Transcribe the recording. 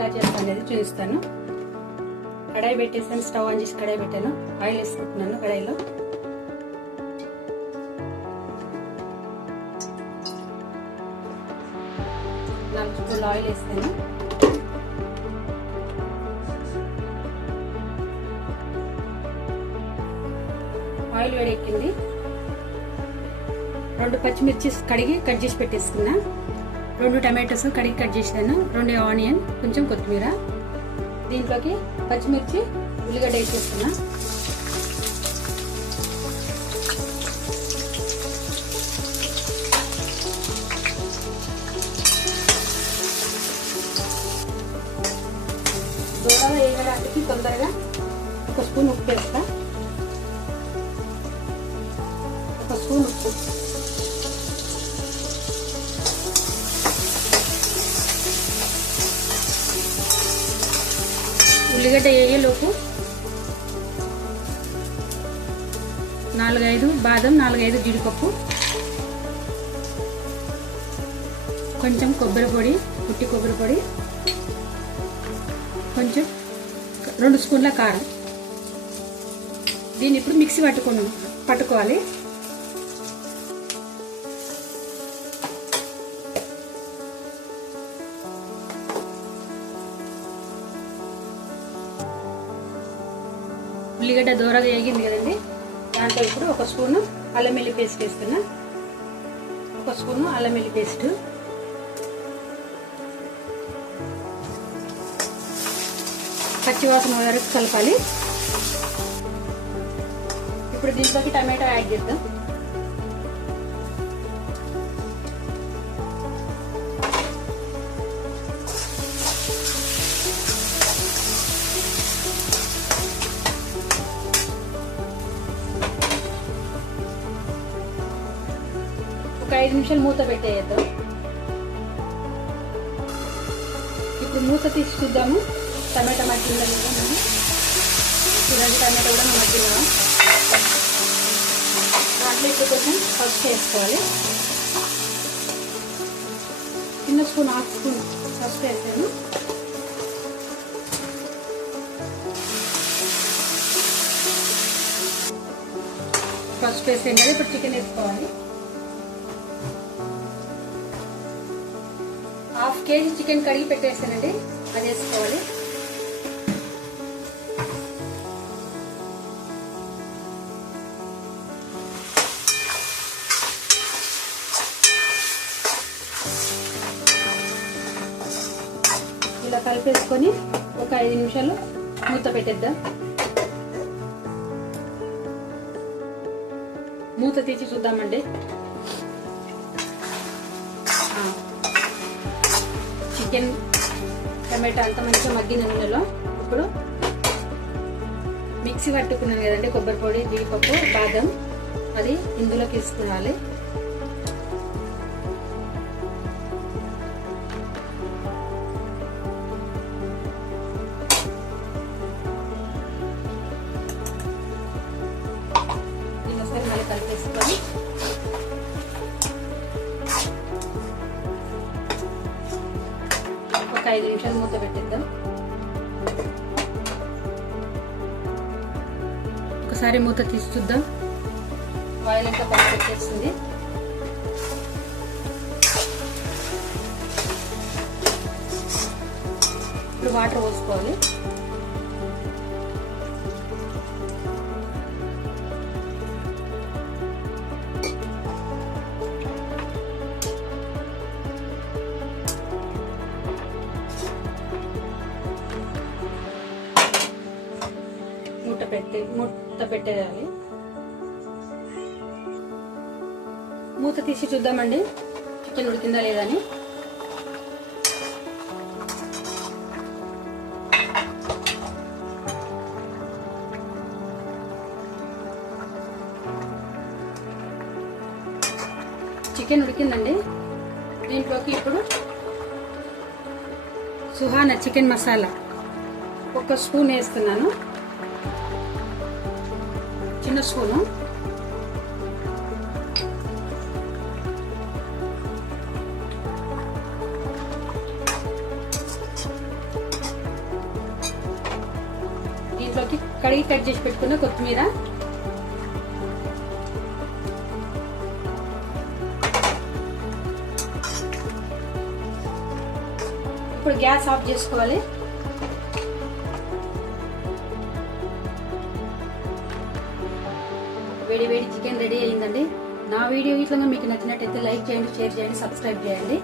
ఎలా చేస్తాను అనేది చూపిస్తాను. కడాయి పెట్టేసాను, స్టవ్ ఆన్ చేసి కడాయి పెట్టాను, ఆయిల్ వేసుకుంటున్నాను. కడాయిలో 4 స్పూన్లు ఆయిల్ వేస్తాను. ఆయిల్ వేడెక్కింది. 2 పచ్చిమిర్చి కడిగి కట్ చేసి పెట్టేసుకున్నా, 2 టమాటోస్ కడిగి కట్ చేసాను, 2 ఆనియన్, కొంచెం కొత్తిమీర. దీంట్లోకి పచ్చిమిర్చి ఉల్లిగడ్డ వేసేస్తున్నా. దూరంగా వేయడానికి తొందరగా 1 స్పూన్ ఉప్పు వేస్తా. 1 స్పూన్ ఉప్పు, ఉల్లిగడ్డ వేయలోపు 4-5 బాదం, 4-5 జీడిపప్పు, కొంచెం కొబ్బరి పొడి, పుట్టి కొబ్బరి పొడి, కొంచెం 2 స్పూన్ల కారం. దీన్ని ఇప్పుడు మిక్సీ పట్టుకోవాలి. ఉల్లిగడ్డ దూరగా వేగింది కదండి, దాంట్లో ఇప్పుడు 1 స్పూను అల్లం వెల్లుల్లి పేస్ట్ వేస్తున్నా. 1 స్పూను అల్లం వెల్లుల్లి పేస్ట్, పచ్చివాసన వరకు కలపాలి. ఇప్పుడు దీంట్లోకి టమాటో యాడ్ చేద్దాం. ఒక 5 నిమిషాలు మూత పెట్టేద్దాం. ఇప్పుడు మూత తీసి చూద్దాము టమాటా మగ్గిందా లేదా. చూడండి, టమాటా కూడా మగ్గిందా. దాంట్లో ఇప్పుడు కొంచెం పసుపు వేసుకోవాలి. చిన్న స్పూన్, 1/2 స్పూన్ పసుపు వేసాను. పసుపు వేసాను కదా, ఇప్పుడు చికెన్ వేసుకోవాలి. 1/2 కేజీ చికెన్ కడిగి పెట్టేసానండి, అది వేసుకోవాలి. ఇలా కలిపేసుకొని ఒక 5 నిమిషాలు మూత పెట్టేద్దాం. మూత తీసి చూద్దామండి. చికెన్ టమాటా అంతా మంచిగా మగ్గిన నూనెలో ఇప్పుడు మిక్సీ పట్టుకున్నాను కదండి, కొబ్బరి పొడి, జీడిపప్పు, బాదం, అది ఇందులోకి వేసుకోవాలి. దీనికోసం మళ్ళీ కలిపేసుకొని ఒక 5 నిమిషాలు మూత పెట్టేద్దాం. ఒకసారి మూత తీసి చూద్దాం. ఆయిల్ ఇంకా బాగా వచ్చేస్తుంది. ఇప్పుడు వాటర్ పోసుకోవాలి. మూత పెట్టేయాలి. మూత తీసి చూద్దామండి చికెన్ ఉడికిందా లేదా అని. చికెన్ ఉడికిందండి. దీంట్లోకి ఇప్పుడు సుహానా చికెన్ మసాలా 1 స్పూన్ వేస్తున్నాను, చిన్న స్పూను. దీంట్లోకి కడిగి కట్ చేసి పెట్టుకున్న కొత్తిమీర, ఇప్పుడు గ్యాస్ ఆఫ్ చేసుకోవాలి. వేడి వేడి చికెన్ రెడీ అయ్యిందండి. నా వీడియో ఇట్లా మీకు నచ్చినట్టయితే లైక్ చేయండి, షేర్ చేయండి, సబ్స్క్రైబ్ చేయండి.